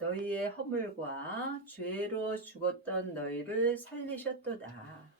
너희의 허물과 죄로 죽었던 너희를 살리셨도다.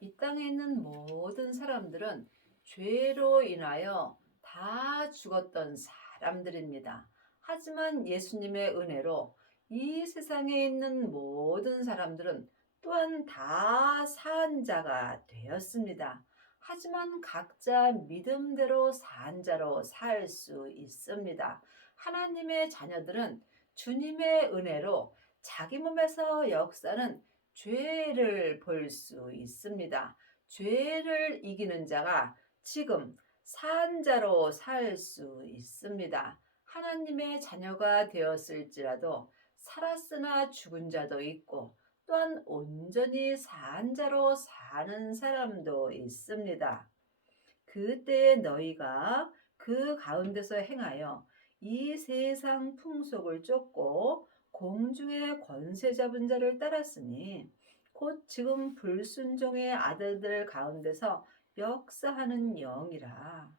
이 땅에 있는 모든 사람들은 죄로 인하여 다 죽었던 사람들입니다. 하지만 예수님의 은혜로 이 세상에 있는 모든 사람들은 또한 다 산 자가 되었습니다. 하지만 각자 믿음대로 산 자로 살 수 있습니다. 하나님의 자녀들은 주님의 은혜로 자기 몸에서 역사는 죄를 볼 수 있습니다. 죄를 이기는 자가 지금 산 자로 살 수 있습니다. 하나님의 자녀가 되었을지라도 살았으나 죽은 자도 있고 또한 온전히 산 자로 사는 사람도 있습니다. 그때 너희가 그 가운데서 행하여 이 세상 풍속을 쫓고 공중의 권세 잡은 자를 따랐으니 곧 지금 불순종의 아들들 가운데서 역사하는 영이라.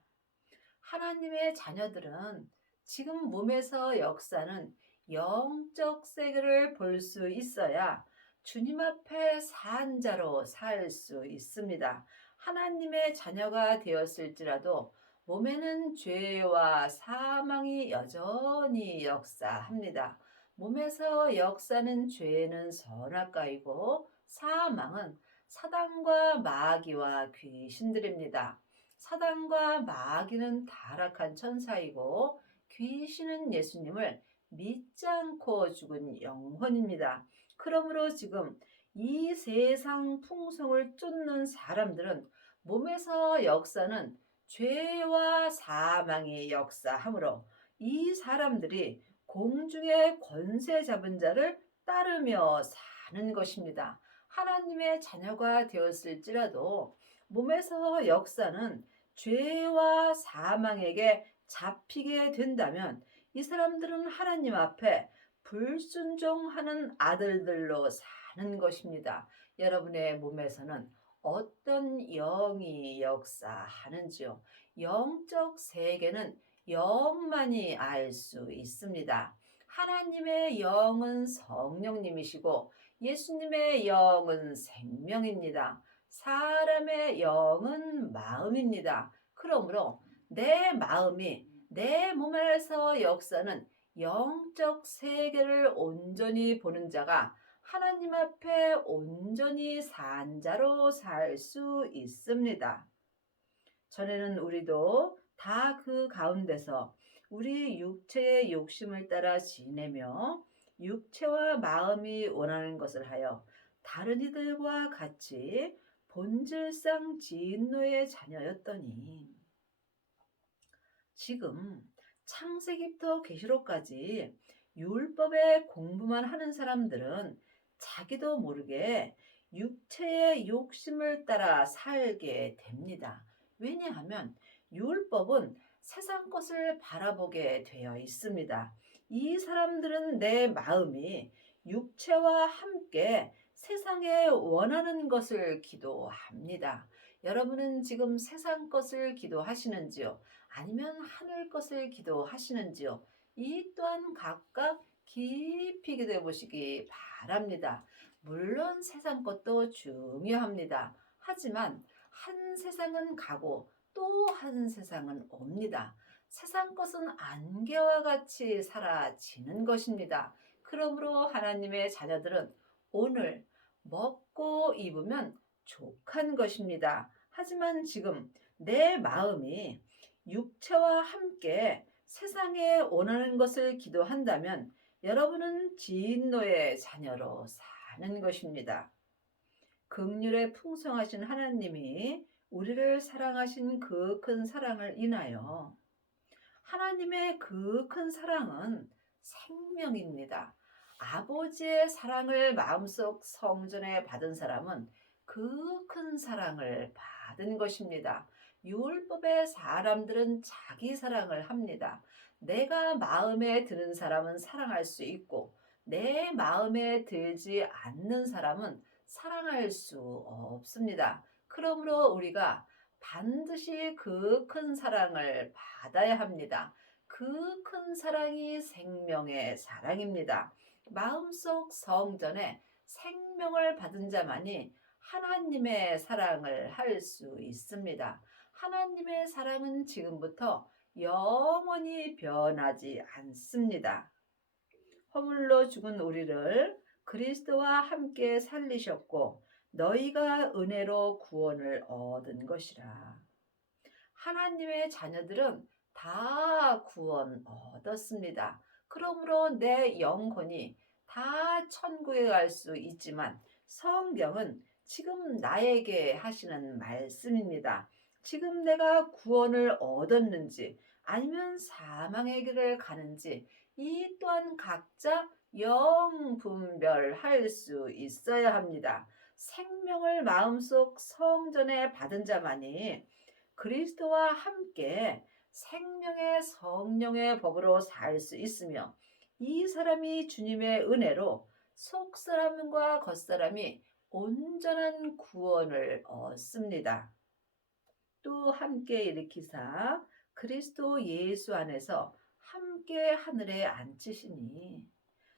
하나님의 자녀들은 지금 몸에서 역사는 영적 세계를 볼 수 있어야 주님 앞에 산 자로 살 수 있습니다. 하나님의 자녀가 되었을지라도 몸에는 죄와 사망이 여전히 역사합니다. 몸에서 역사는 죄는 선악과이고 사망은 사단과 마귀와 귀신들입니다. 사단과 마귀는 타락한 천사이고 귀신은 예수님을 믿지 않고 죽은 영혼입니다. 그러므로 지금 이 세상 풍성을 쫓는 사람들은 몸에서 역사는 죄와 사망의 역사하므로 이 사람들이 공중의 권세 잡은 자를 따르며 사는 것입니다. 하나님의 자녀가 되었을지라도 몸에서 역사는 죄와 사망에게 잡히게 된다면 이 사람들은 하나님 앞에 불순종하는 아들들로 사는 것입니다. 여러분의 몸에서는 어떤 영이 역사하는지요? 영적 세계는 영만이 알 수 있습니다. 하나님의 영은 성령님이시고 예수님의 영은 생명입니다. 사람의 영은 마음입니다. 그러므로 내 마음이 내 몸 안에서 역사는 영적 세계를 온전히 보는 자가 하나님 앞에 온전히 산 자로 살 수 있습니다. 전에는 우리도 다 그 가운데서 우리 육체의 욕심을 따라 지내며 육체와 마음이 원하는 것을 하여 다른 이들과 같이 본질상 진노의 자녀였더니 지금 창세기부터 계시록까지 율법의 공부만 하는 사람들은 자기도 모르게 육체의 욕심을 따라 살게 됩니다. 왜냐하면 율법은 세상 것을 바라보게 되어 있습니다. 이 사람들은 내 마음이 육체와 함께 세상에 원하는 것을 기도합니다. 여러분은 지금 세상 것을 기도하시는지요? 아니면 하늘 것을 기도하시는지요? 이 또한 각각 깊이 기도해 보시기 바랍니다. 물론 세상 것도 중요합니다. 하지만 한 세상은 가고 또 한 세상은 옵니다. 세상 것은 안개와 같이 사라지는 것입니다. 그러므로 하나님의 자녀들은 오늘 먹고 입으면 족한 것입니다. 하지만 지금 내 마음이 육체와 함께 세상에 원하는 것을 기도한다면 여러분은 진노의 자녀로 사는 것입니다. 긍휼에 풍성하신 하나님이 우리를 사랑하신 그 큰 사랑을 인하여 하나님의 그 큰 사랑은 생명입니다. 아버지의 사랑을 마음속 성전에 받은 사람은 그 큰 사랑을 받은 것입니다. 율법의 사람들은 자기 사랑을 합니다. 내가 마음에 드는 사람은 사랑할 수 있고 내 마음에 들지 않는 사람은 사랑할 수 없습니다. 그러므로 우리가 반드시 그 큰 사랑을 받아야 합니다. 그 큰 사랑이 생명의 사랑입니다. 마음속 성전에 생명을 받은 자만이 하나님의 사랑을 할 수 있습니다. 하나님의 사랑은 지금부터 영원히 변하지 않습니다. 허물로 죽은 우리를 그리스도와 함께 살리셨고 너희가 은혜로 구원을 얻은 것이라. 하나님의 자녀들은 다 구원 얻었습니다. 그러므로 내 영혼이 다 천국에 갈 수 있지만 성경은 지금 나에게 하시는 말씀입니다. 지금 내가 구원을 얻었는지 아니면 사망의 길을 가는지 이 또한 각자 영분별할 수 있어야 합니다. 생명을 마음속 성전에 받은 자만이 그리스도와 함께 생명의 성령의 법으로 살 수 있으며 이 사람이 주님의 은혜로 속사람과 겉사람이 온전한 구원을 얻습니다. 또 함께 일으키사 그리스도 예수 안에서 함께 하늘에 앉히시니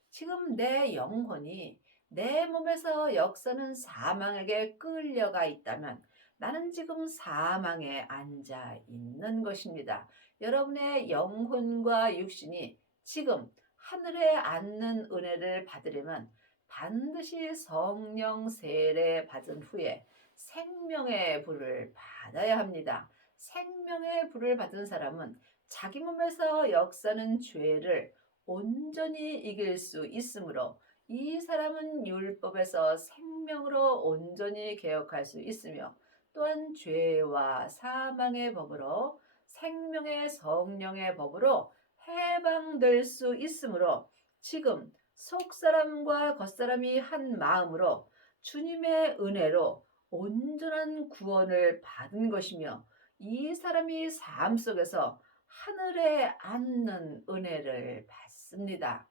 지금 내 영혼이 내 몸에서 역사는 사망에게 끌려가 있다면 나는 지금 사망에 앉아 있는 것입니다. 여러분의 영혼과 육신이 지금 하늘에 앉는 은혜를 받으려면 반드시 성령 세례 받은 후에 생명의 불을 받아야 합니다. 생명의 불을 받은 사람은 자기 몸에서 역사는 죄를 온전히 이길 수 있으므로 이 사람은 율법에서 생명으로 온전히 개혁할 수 있으며 또한 죄와 사망의 법으로 생명의 성령의 법으로 해방될 수 있으므로 지금 속사람과 겉사람이 한 마음으로 주님의 은혜로 온전한 구원을 받은 것이며 이 사람이 삶 속에서 하늘에 앉는 은혜를 받습니다.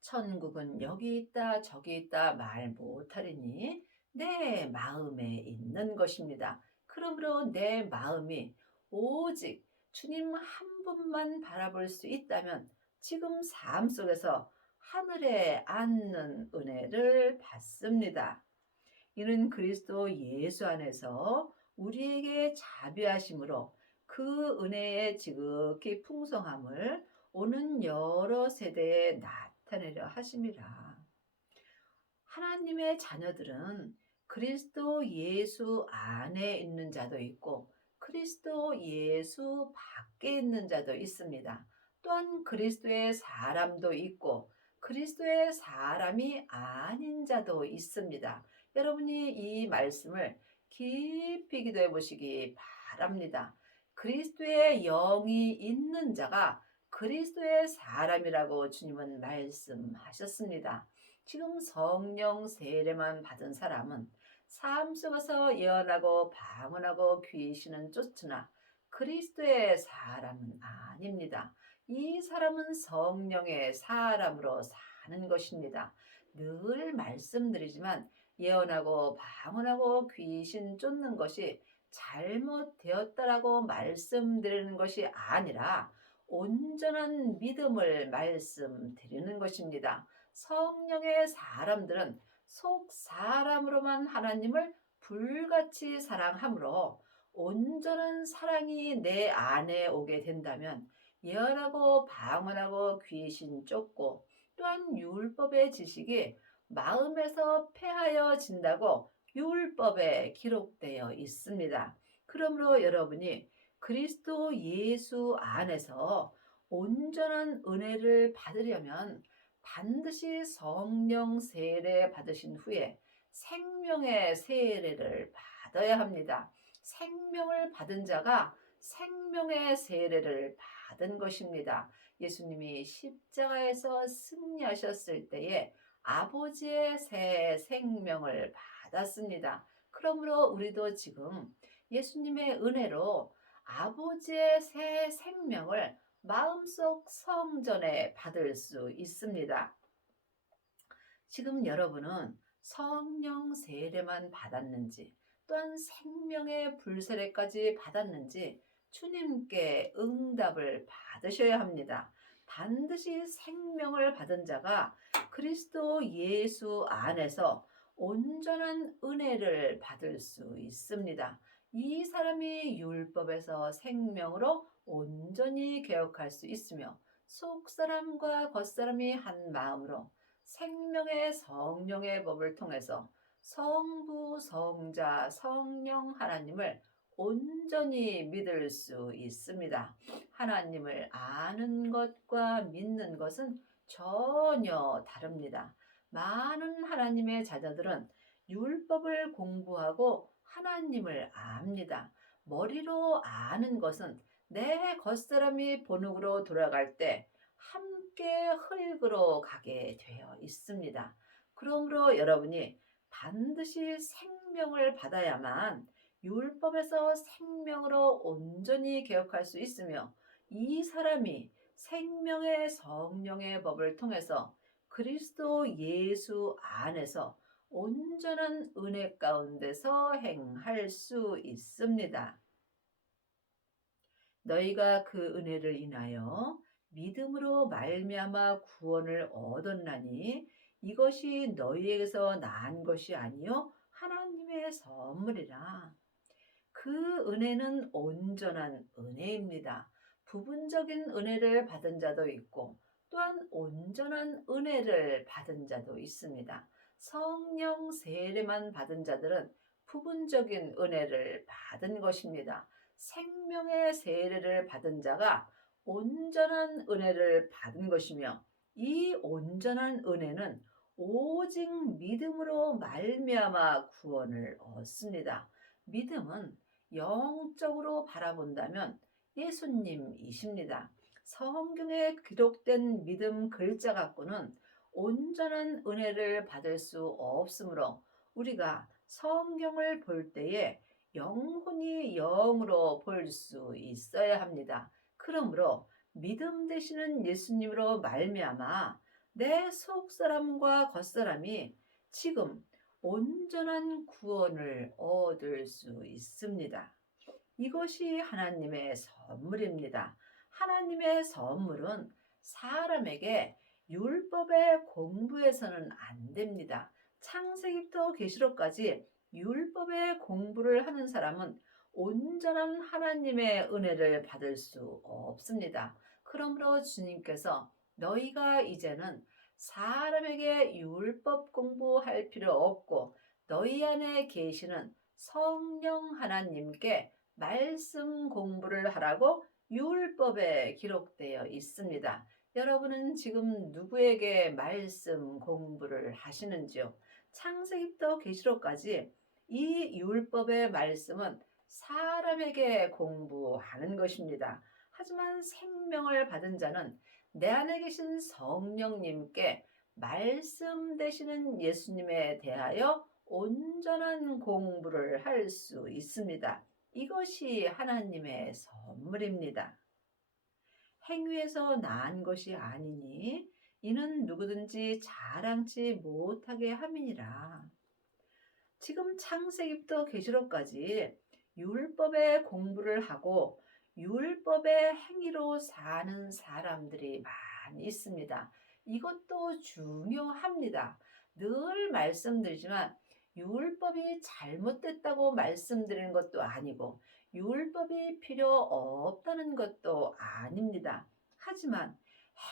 천국은 여기 있다 저기 있다 말 못하리니 내 마음에 있는 것입니다. 그러므로 내 마음이 오직 주님 한 분만 바라볼 수 있다면 지금 삶 속에서 하늘에 앉는 은혜를 받습니다. 이는 그리스도 예수 안에서 우리에게 자비하심으로 그 은혜의 지극히 풍성함을 오는 여러 세대에 나타내려 하심이라. 하나님의 자녀들은 그리스도 예수 안에 있는 자도 있고 그리스도 예수 밖에 있는 자도 있습니다. 또한 그리스도의 사람도 있고 그리스도의 사람이 아닌 자도 있습니다. 여러분이 이 말씀을 깊이 기도해 보시기 바랍니다. 그리스도의 영이 있는 자가 그리스도의 사람이라고 주님은 말씀하셨습니다. 지금 성령 세례만 받은 사람은 삶 속에서 예언하고 방언하고 귀신은 쫓으나 그리스도의 사람은 아닙니다. 이 사람은 성령의 사람으로 사는 것입니다. 늘 말씀드리지만 예언하고 방언하고 귀신 쫓는 것이 잘못되었다라고 말씀드리는 것이 아니라 온전한 믿음을 말씀드리는 것입니다. 성령의 사람들은 속 사람으로만 하나님을 불같이 사랑하므로 온전한 사랑이 내 안에 오게 된다면 예언하고 방언하고 귀신 쫓고 또한 율법의 지식이 마음에서 패하여진다고 율법에 기록되어 있습니다. 그러므로 여러분이 그리스도 예수 안에서 온전한 은혜를 받으려면 반드시 성령 세례 받으신 후에 생명의 세례를 받아야 합니다. 생명을 받은 자가 생명의 세례를 받은 것입니다. 예수님이 십자가에서 승리하셨을 때에 아버지의 새 생명을 받았습니다. 그러므로 우리도 지금 예수님의 은혜로 아버지의 새 생명을 마음속 성전에 받을 수 있습니다. 지금 여러분은 성령 세례만 받았는지 또한 생명의 불세례까지 받았는지 주님께 응답을 받으셔야 합니다. 반드시 생명을 받은 자가 그리스도 예수 안에서 온전한 은혜를 받을 수 있습니다. 이 사람이 율법에서 생명으로 온전히 개혁할 수 있으며 속사람과 겉사람이 한 마음으로 생명의 성령의 법을 통해서 성부, 성자, 성령 하나님을 온전히 믿을 수 있습니다. 하나님을 아는 것과 믿는 것은 전혀 다릅니다. 많은 하나님의 자녀들은 율법을 공부하고 하나님을 압니다. 머리로 아는 것은 내 겉사람이 본흙으로 돌아갈 때 함께 흙으로 가게 되어 있습니다. 그러므로 여러분이 반드시 생명을 받아야만 율법에서 생명으로 온전히 개혁할 수 있으며 이 사람이 생명의 성령의 법을 통해서 그리스도 예수 안에서 온전한 은혜 가운데서 행할 수 있습니다. 너희가 그 은혜를 인하여 믿음으로 말미암아 구원을 얻었나니 이것이 너희에게서 난 것이 아니요 하나님의 선물이라. 그 은혜는 온전한 은혜입니다. 부분적인 은혜를 받은 자도 있고 또한 온전한 은혜를 받은 자도 있습니다. 성령 세례만 받은 자들은 부분적인 은혜를 받은 것입니다. 생명의 세례를 받은 자가 온전한 은혜를 받은 것이며 이 온전한 은혜는 오직 믿음으로 말미암아 구원을 얻습니다. 믿음은 영적으로 바라본다면 예수님이십니다. 성경에 기록된 믿음 글자 갖고는 온전한 은혜를 받을 수 없으므로 우리가 성경을 볼 때에 영혼이 영으로 볼 수 있어야 합니다. 그러므로 믿음 되시는 예수님으로 말미암아 내 속사람과 겉사람이 지금 온전한 구원을 얻을 수 있습니다. 이것이 하나님의 선물입니다. 하나님의 선물은 사람에게 율법의 공부에서는 안 됩니다. 창세기부터 계시록까지 율법의 공부를 하는 사람은 온전한 하나님의 은혜를 받을 수 없습니다. 그러므로 주님께서 너희가 이제는 사람에게 율법 공부할 필요 없고 너희 안에 계시는 성령 하나님께 말씀 공부를 하라고 율법에 기록되어 있습니다. 여러분은 지금 누구에게 말씀 공부를 하시는지요? 창세기부터 계시록까지 이 율법의 말씀은 사람에게 공부하는 것입니다. 하지만 생명을 받은 자는 내 안에 계신 성령님께 말씀 되시는 예수님에 대하여 온전한 공부를 할 수 있습니다. 이것이 하나님의 선물입니다. 행위에서 난 것이 아니니 이는 누구든지 자랑치 못하게 함이니라. 지금 창세기부터 계시록까지 율법의 공부를 하고 율법의 행위로 사는 사람들이 많이 있습니다. 이것도 중요합니다. 늘 말씀드리지만 율법이 잘못됐다고 말씀드리는 것도 아니고 율법이 필요 없다는 것도 아닙니다. 하지만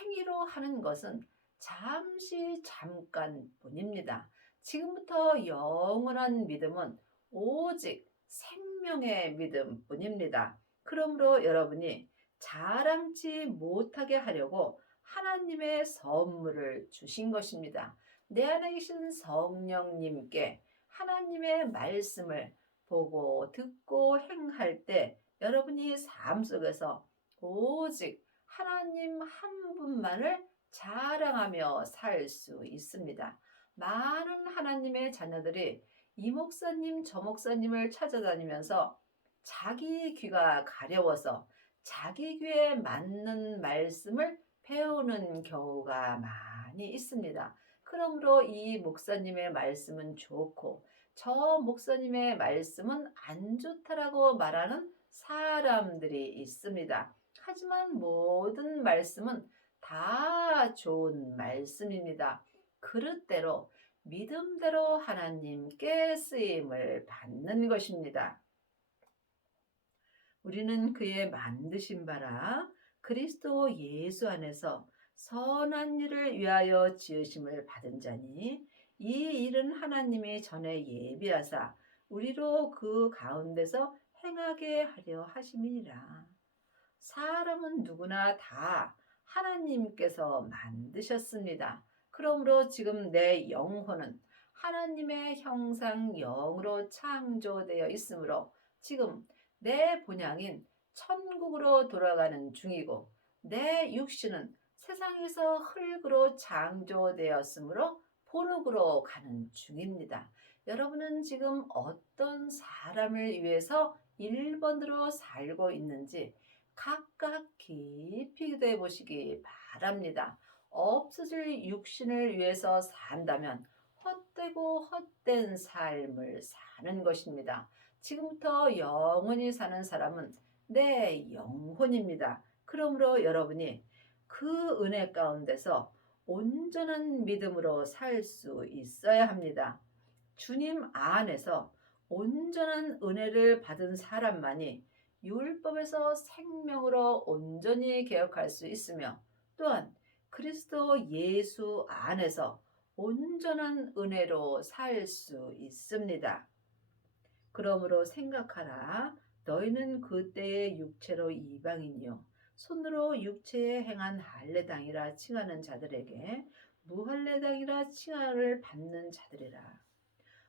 행위로 하는 것은 잠시 잠깐뿐입니다. 지금부터 영원한 믿음은 오직 생명의 믿음뿐입니다. 그러므로 여러분이 자랑치 못하게 하려고 하나님의 선물을 주신 것입니다. 내 안에 계신 성령님께 하나님의 말씀을 보고 듣고 행할 때 여러분이 삶 속에서 오직 하나님 한 분만을 자랑하며 살 수 있습니다. 많은 하나님의 자녀들이 이 목사님 저 목사님을 찾아다니면서 자기 귀가 가려워서 자기 귀에 맞는 말씀을 배우는 경우가 많이 있습니다. 그러므로 이 목사님의 말씀은 좋고 저 목사님의 말씀은 안 좋다라고 말하는 사람들이 있습니다. 하지만 모든 말씀은 다 좋은 말씀입니다. 그릇대로 믿음대로 하나님께 쓰임을 받는 것입니다. 우리는 그의 만드신 바라 그리스도 예수 안에서 선한 일을 위하여 지으심을 받은 자니 이 일은 하나님이 전에 예비하사 우리로 그 가운데서 행하게 하려 하심이니라. 사람은 누구나 다 하나님께서 만드셨습니다. 그러므로 지금 내 영혼은 하나님의 형상 영으로 창조되어 있으므로 지금 내 본향인 천국으로 돌아가는 중이고 내 육신은 세상에서 흙으로 창조되었으므로 본흙으로 가는 중입니다. 여러분은 지금 어떤 사람을 위해서 1번으로 살고 있는지 각각 깊이 기도해 보시기 바랍니다. 없어질 육신을 위해서 산다면 헛되고 헛된 삶을 사는 것입니다. 지금부터 영원히 사는 사람은 내 영혼입니다. 그러므로 여러분이 그 은혜 가운데서 온전한 믿음으로 살 수 있어야 합니다. 주님 안에서 온전한 은혜를 받은 사람만이 율법에서 생명으로 온전히 개혁할 수 있으며 또한 그리스도 예수 안에서 온전한 은혜로 살 수 있습니다. 그러므로 생각하라. 너희는 그때의 육체로 이방인이요 손으로 육체에 행한 할례당이라 칭하는 자들에게 무할례당이라 칭함을 받는 자들이라.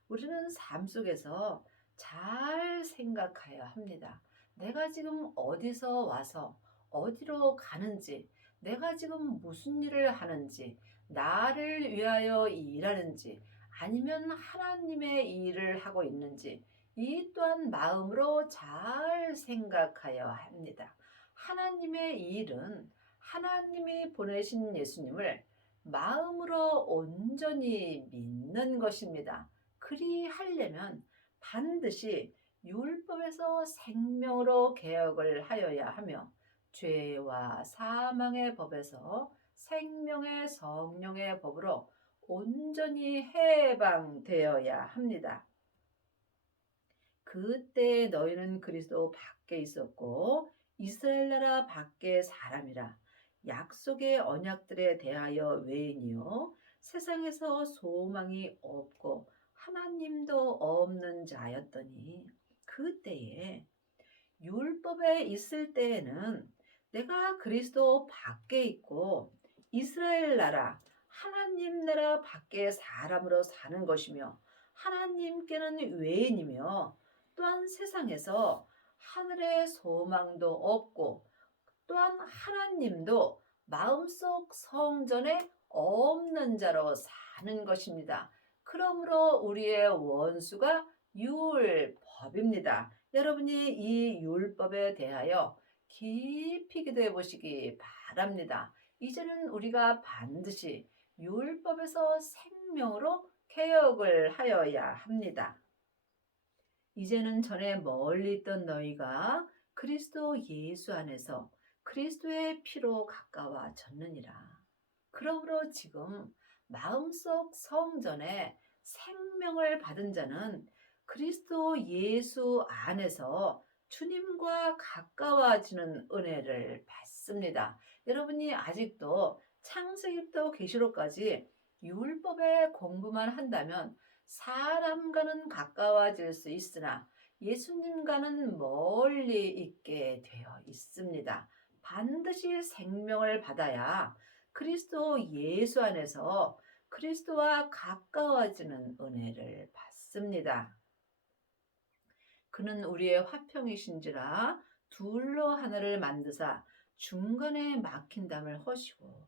우리는 삶 속에서 잘 생각해야 합니다. 내가 지금 어디서 와서 어디로 가는지, 내가 지금 무슨 일을 하는지, 나를 위하여 일하는지, 아니면 하나님의 일을 하고 있는지, 이 또한 마음으로 잘 생각하여야 합니다. 하나님의 일은 하나님이 보내신 예수님을 마음으로 온전히 믿는 것입니다. 그리하려면 반드시 율법에서 생명으로 개혁을 하여야 하며 죄와 사망의 법에서 생명의 성령의 법으로 온전히 해방되어야 합니다. 그때 너희는 그리스도 밖에 있었고 이스라엘 나라 밖의 사람이라 약속의 언약들에 대하여 외인이요 세상에서 소망이 없고 하나님도 없는 자였더니 그때에 율법에 있을 때에는 내가 그리스도 밖에 있고 이스라엘 나라 하나님 나라 밖의 사람으로 사는 것이며 하나님께는 외인이며 또한 세상에서 하늘의 소망도 없고 또한 하나님도 마음속 성전에 없는 자로 사는 것입니다. 그러므로 우리의 원수가 율법입니다. 여러분이 이 율법에 대하여 깊이 기도해 보시기 바랍니다. 이제는 우리가 반드시 율법에서 생명으로 개혁을 하여야 합니다. 이제는 전에 멀리 있던 너희가 그리스도 예수 안에서 그리스도의 피로 가까워졌느니라. 그러므로 지금 마음속 성전에 생명을 받은 자는 그리스도 예수 안에서 주님과 가까워지는 은혜를 받습니다. 여러분이 아직도 창세기부터 계시록까지 율법의 공부만 한다면 사람과는 가까워질 수 있으나 예수님과는 멀리 있게 되어 있습니다. 반드시 생명을 받아야 그리스도 예수 안에서 그리스도와 가까워지는 은혜를 받습니다. 그는 우리의 화평이신지라 둘로 하나를 만드사 중간에 막힌 담을 허시고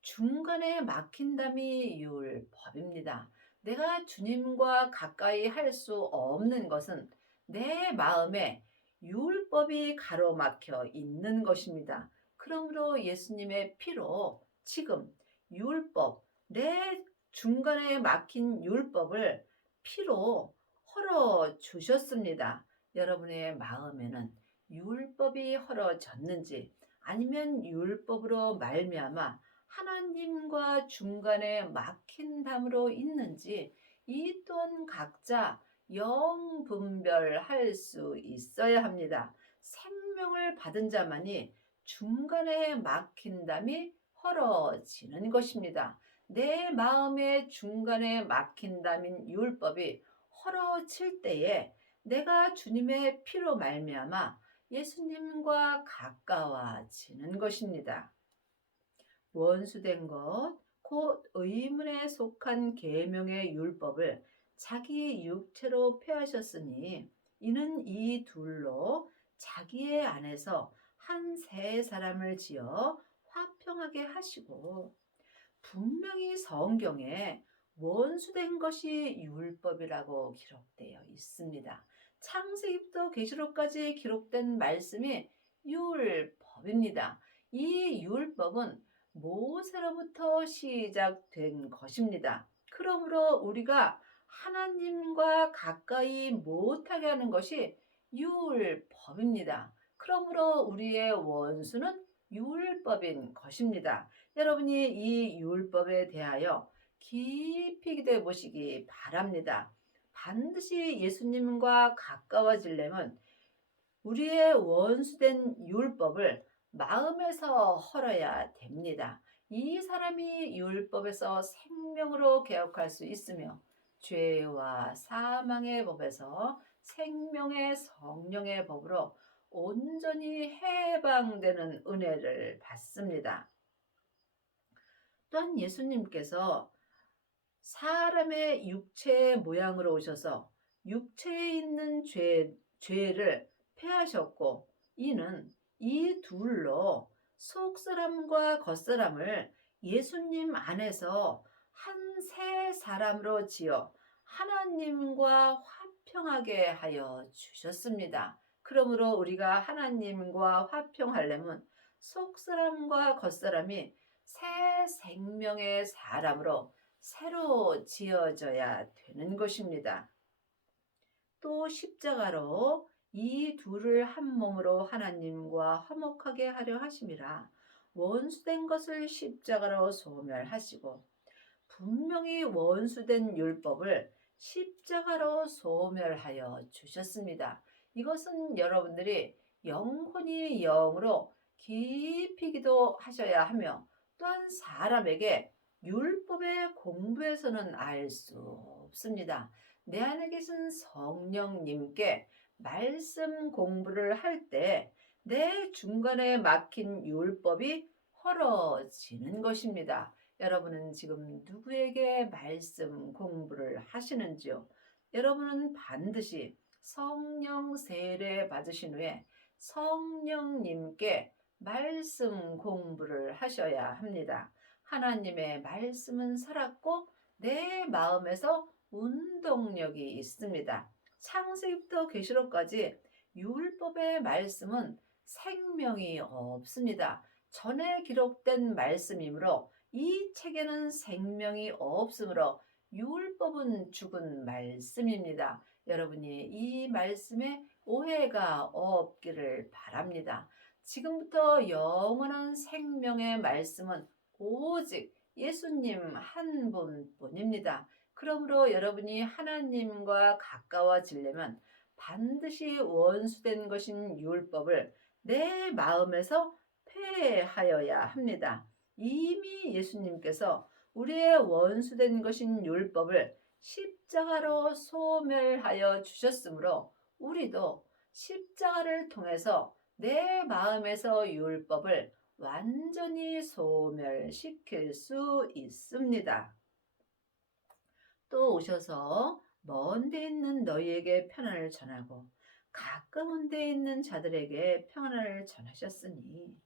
중간에 막힌 담이 율법입니다. 내가 주님과 가까이 할 수 없는 것은 내 마음에 율법이 가로막혀 있는 것입니다. 그러므로 예수님의 피로 지금 율법, 내 중간에 막힌 율법을 피로 헐어 주셨습니다. 여러분의 마음에는 율법이 헐어졌는지 아니면 율법으로 말미암아 하나님과 중간에 막힌 담으로 있는지 이 또한 각자 영분별할 수 있어야 합니다. 생명을 받은 자만이 중간에 막힌 담이 헐어지는 것입니다. 내 마음의 중간에 막힌 담인 율법이 헐어질 때에 내가 주님의 피로 말미암아 예수님과 가까워지는 것입니다. 원수된 것, 곧 의문에 속한 계명의 율법을 자기 육체로 폐하셨으니 이는 이 둘로 자기의 안에서 한 세 사람을 지어 화평하게 하시고 분명히 성경에 원수된 것이 율법이라고 기록되어 있습니다. 창세기부터 계시록까지 기록된 말씀이 율법입니다. 이 율법은 모세로부터 시작된 것입니다. 그러므로 우리가 하나님과 가까이 못하게 하는 것이 율법입니다. 그러므로 우리의 원수는 율법인 것입니다. 여러분이 이 율법에 대하여 깊이 기도해 보시기 바랍니다. 반드시 예수님과 가까워지려면 우리의 원수된 율법을 마음에서 헐어야 됩니다. 이 사람이 율법에서 생명으로 개혁할 수 있으며 죄와 사망의 법에서 생명의 성령의 법으로 온전히 해방되는 은혜를 받습니다. 또한 예수님께서 사람의 육체의 모양으로 오셔서 육체에 있는 죄를 폐하셨고 이는 이 둘로 속사람과 겉사람을 예수님 안에서 한 세 사람으로 지어 하나님과 화평하게 하여 주셨습니다. 그러므로 우리가 하나님과 화평하려면 속사람과 겉사람이 새 생명의 사람으로 새로 지어져야 되는 것입니다. 또 십자가로 이 둘을 한 몸으로 하나님과 화목하게 하려 하심이라 원수된 것을 십자가로 소멸하시고 분명히 원수된 율법을 십자가로 소멸하여 주셨습니다. 이것은 여러분들이 영혼이 영으로 깊이 기도하셔야 하며 또한 사람에게 율법의 공부에서는 알 수 없습니다. 내 안에 계신 성령님께 말씀 공부를 할 때 내 중간에 막힌 율법이 헐어지는 것입니다. 여러분은 지금 누구에게 말씀 공부를 하시는지요? 여러분은 반드시 성령 세례 받으신 후에 성령님께 말씀 공부를 하셔야 합니다. 하나님의 말씀은 살았고 내 마음에서 운동력이 있습니다. 창세기부터 계시록까지 율법의 말씀은 생명이 없습니다. 전에 기록된 말씀이므로 이 책에는 생명이 없으므로 율법은 죽은 말씀입니다. 여러분이 이 말씀에 오해가 없기를 바랍니다. 지금부터 영원한 생명의 말씀은 오직 예수님 한 분뿐입니다. 그러므로 여러분이 하나님과 가까워지려면 반드시 원수된 것인 율법을 내 마음에서 폐하여야 합니다. 이미 예수님께서 우리의 원수된 것인 율법을 십자가로 소멸하여 주셨으므로 우리도 십자가를 통해서 내 마음에서 율법을 완전히 소멸시킬 수 있습니다. 또 오셔서 먼 데 있는 너희에게 평안을 전하고 가까운 데 있는 자들에게 평안을 전하셨으니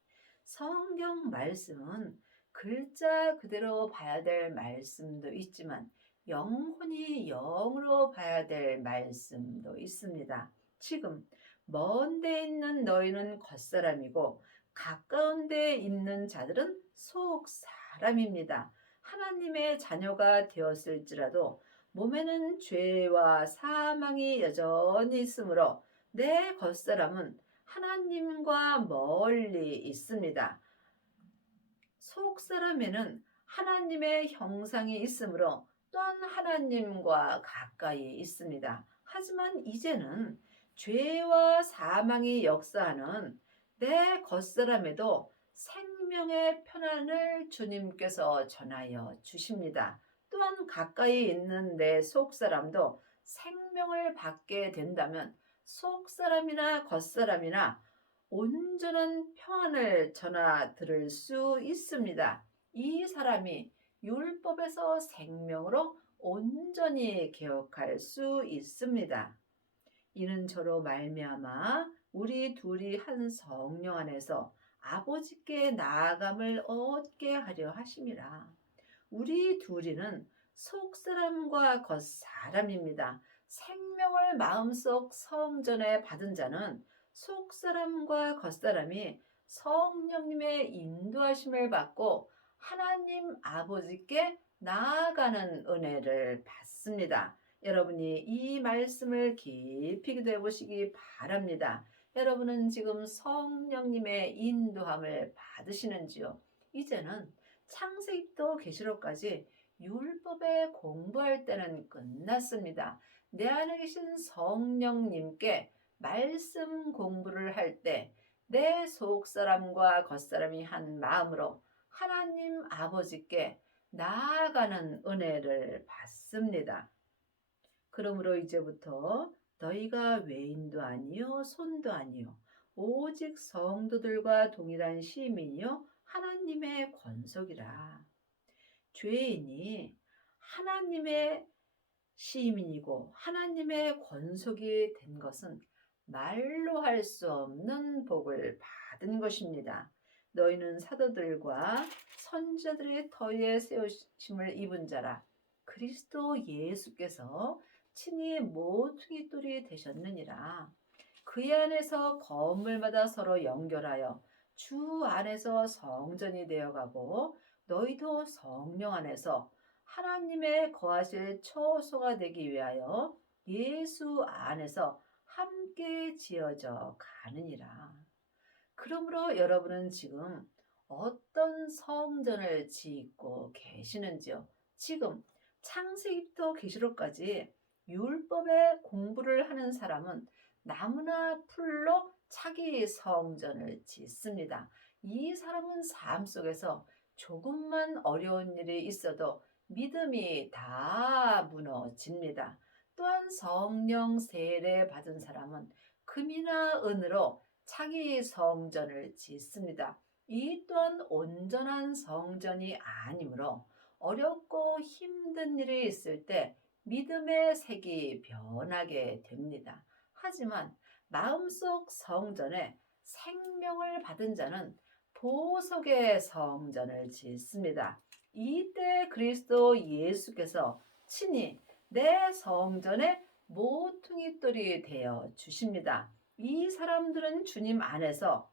성경 말씀은 글자 그대로 봐야 될 말씀도 있지만 영혼이 영으로 봐야 될 말씀도 있습니다. 지금 먼 데 있는 너희는 겉사람이고 가까운 데 있는 자들은 속사람입니다. 하나님의 자녀가 되었을지라도 몸에는 죄와 사망이 여전히 있으므로 내 겉사람은 하나님과 멀리 있습니다. 속 사람에는 하나님의 형상이 있으므로 또한 하나님과 가까이 있습니다. 하지만 이제는 죄와 사망이 역사하는 내 겉사람에도 생명의 편안을 주님께서 전하여 주십니다. 또한 가까이 있는 내 속사람도 생명을 받게 된다면 속사람이나 겉사람이나 온전한 평안을 전하 들을 수 있습니다. 이 사람이 율법에서 생명으로 온전히 개혁할 수 있습니다. 이는 저로 말미암아 우리 둘이 한 성령 안에서 아버지께 나아감을 얻게 하려 하심이라. 우리 둘이는 속사람과 겉사람입니다. 생명을 마음속 성전에 받은 자는 속사람과 겉사람이 성령님의 인도하심을 받고 하나님 아버지께 나아가는 은혜를 받습니다. 여러분이 이 말씀을 깊이 기도해 보시기 바랍니다. 여러분은 지금 성령님의 인도함을 받으시는지요? 이제는 창세기부터 계시록까지 율법에 공부할 때는 끝났습니다. 내 안에 계신 성령님께 말씀 공부를 할 때 내 속사람과 겉사람이 한 마음으로 하나님 아버지께 나아가는 은혜를 받습니다. 그러므로 이제부터 너희가 외인도 아니요 손도 아니요 오직 성도들과 동일한 시민이요 하나님의 권속이라. 죄인이 하나님의 시민이고 하나님의 권속이 된 것은 말로 할 수 없는 복을 받은 것입니다. 너희는 사도들과 선지자들의 터위에 세우심을 입은 자라. 그리스도 예수께서 친히 모퉁이 돌이 되셨느니라. 그의 안에서 건물마다 서로 연결하여 주 안에서 성전이 되어가고 너희도 성령 안에서 하나님의 거하실 처소가 되기 위하여 예수 안에서 함께 지어져 가느니라. 그러므로 여러분은 지금 어떤 성전을 짓고 계시는지요? 지금 창세기부터 계시록까지 율법의 공부를 하는 사람은 나무나 풀로 자기 성전을 짓습니다. 이 사람은 삶 속에서 조금만 어려운 일이 있어도 믿음이 다 무너집니다. 또한 성령 세례 받은 사람은 금이나 은으로 자기 성전을 짓습니다. 이 또한 온전한 성전이 아니므로 어렵고 힘든 일이 있을 때 믿음의 색이 변하게 됩니다. 하지만 마음속 성전에 생명을 받은 자는 보석의 성전을 짓습니다. 이때 그리스도 예수께서 친히 내 성전에 모퉁이 돌이 되어 주십니다. 이 사람들은 주님 안에서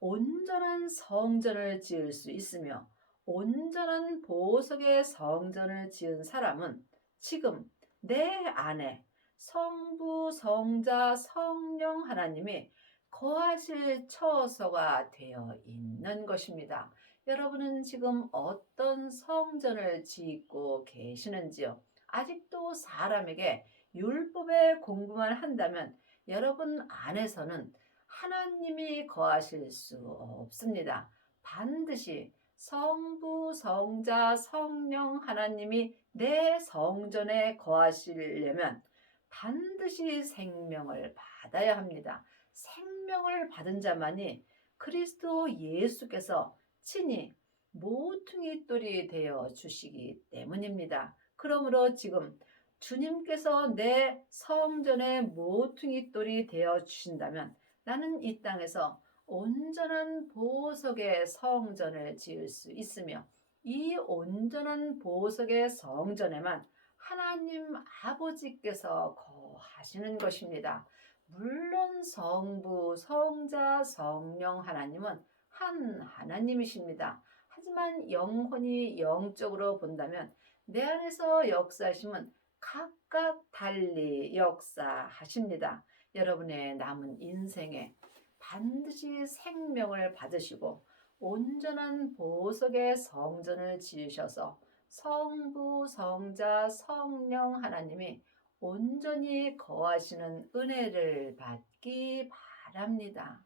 온전한 성전을 지을 수 있으며 온전한 보석의 성전을 지은 사람은 지금 내 안에 성부, 성자, 성령 하나님이 거하실 처소가 되어 있는 것입니다. 여러분은 지금 어떤 성전을 짓고 계시는지요? 아직도 사람에게 율법의 공부만 한다면 여러분 안에서는 하나님이 거하실 수 없습니다. 반드시 성부, 성자, 성령 하나님이 내 성전에 거하시려면 반드시 생명을 받아야 합니다. 생명을 받은 자만이 그리스도 예수께서 친히 모퉁이 돌이 되어 주시기 때문입니다. 그러므로 지금 주님께서 내 성전의 모퉁이 돌이 되어 주신다면 나는 이 땅에서 온전한 보석의 성전을 지을 수 있으며 이 온전한 보석의 성전에만 하나님 아버지께서 거하시는 것입니다. 물론 성부, 성자, 성령 하나님은 한 하나님이십니다. 하지만 영혼이 영적으로 본다면 내 안에서 역사하심은 각각 달리 역사하십니다. 여러분의 남은 인생에 반드시 생명을 받으시고 온전한 보석의 성전을 지으셔서 성부, 성자, 성령 하나님이 온전히 거하시는 은혜를 받기 바랍니다.